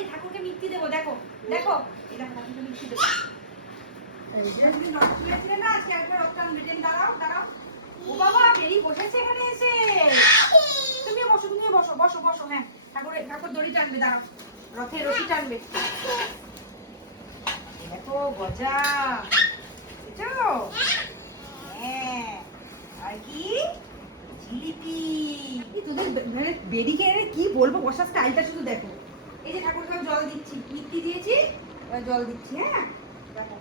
দিয়ে ঠাকুরকে মিষ্টি দেবো। দেখো দেখো, এই দেখো ঠাকুরকে মিষ্টি দেবো। না আজকে একবার রথটা মিটেন। দাঁড়াও দাঁড়াও। ও বাবা বেরি বসেছে এখানে এসে। তুমি বসো, তুমি বসো বসো বসো। হ্যাঁ ঠাকুর দড়ি টানবে, দাঁড়াও রথে রশি টানবে। দেখো গজা, বুঝছো? হ্যাঁ আর কি জিলিপি। তোদের বেরিকে কি বলবো, বসার স্টাইলটা শুধু দেখো। এই যে ঠাকুরকে জল দিচ্ছি, মিষ্টি দিয়েছি, এবার জল দিচ্ছি। হ্যাঁ দেখো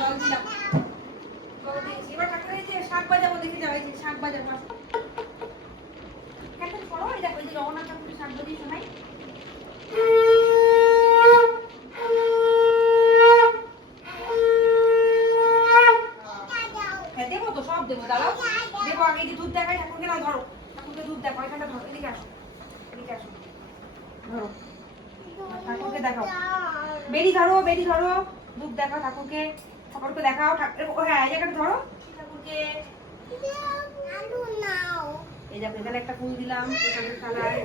জল দিলাম, জল দিয়েছি। এবার ঠাকুরের যে শাক বাজাবো, দেখে যাও। এই যে শাক বাজাবো, একটা করো। এই দেখো এই যে জগন্নাথ ঠাকুরের শাক বাজিয়ে শোনাই। হ্যাঁ দেবো তো, সব দেবো। দাঁড়াও দেবো, আগে যে দুধ দেখাই ঠাকুরকে। না ধরো ঠাকুরকে দুধ দেখো, এখানটা ধরো, এদিকে আসো, এদিকে আসো, ধরো ঠাকুরকে দেখাও। বেরি ধরো, বেরি ধরো, দুধ দেখাও ঠাকুরকে, ঠাকুরকে দেখাও। হ্যাঁ এই জায়গাটা ধরো ঠাকুরকে। এই দেখো এখানে একটা ফুল দিলাম প্রসাদের থালায়।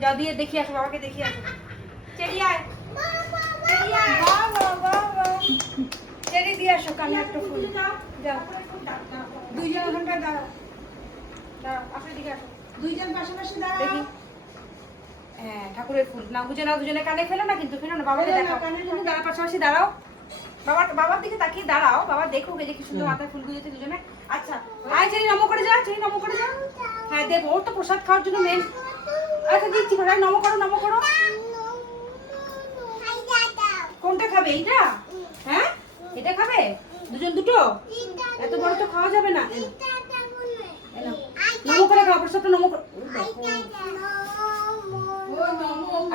যাও দিয়ে দেখিয়ে আসো, বাবাকে দেখিয়ে আসো। চেরি আয়, চেরি আয়, চেরি দিয়ে আসো কানে একটা ফুল। যাও যাও, দুইজন ওখানটায় দাঁড়াও, দাঁড়াও, আসো এদিকে আসো, দুইজন পাশাপাশি দাঁড়াও। দেখি হ্যাঁ ঠাকুরের ফুল না বুঝে নাও, দুজনে কানে ফেলো না কিন্তু, ফেলো না। বাবাকে দেখাও, তুমি দাঁড়া, পাশাপাশি দাঁড়াও। বাবার দিকে তাকিয়ে দাঁড়াও, বাবা দেখো যে কি সুন্দর মাথায় ফুল গুজেছে দুজনে। আচ্ছা আয় চেরি, নমো করে যা, চেরি নমো করে যা। হ্যাঁ দেবো, ওর তো প্রসাদ খাওয়ার জন্য মেন। আচ্ছা দিচ্ছি, ভাই নমো করো, নমো করো। কোনটা খাবে, এইটা? হ্যাঁ এটা খাবে, দুজন দুটো? এত বড় তো খাওয়া যাবে না। নমো করে খাও, প্রসাদটা নমো করো।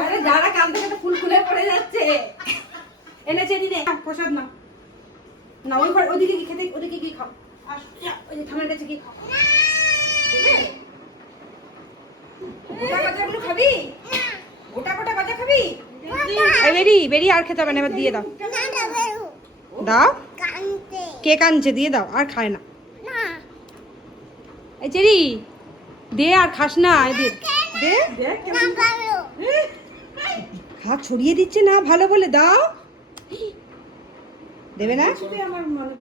আরে যারা কান থেকে তো ফুল খুলে পড়ে যাচ্ছে। এনে চেরি নে, প্রসাদ না না, ওইদিকে কি খেতে, ওদিকে কি খাও। ওই যে ঠামের কাছে কি খাও। গোটা গজাগুলো খাবি? গোটা গোটা গজা খাবি? বেরি বেরি আর খেতে হবে না, এবার দিয়ে দাও। দাও, কে কানছে, দিয়ে দাও। আর খায় না এই চেরি, দে আর খাস না। দে দে, হাত ছড়িয়ে দিচ্ছে না ভালো বলে। দাও, দেবে না। আমার মনে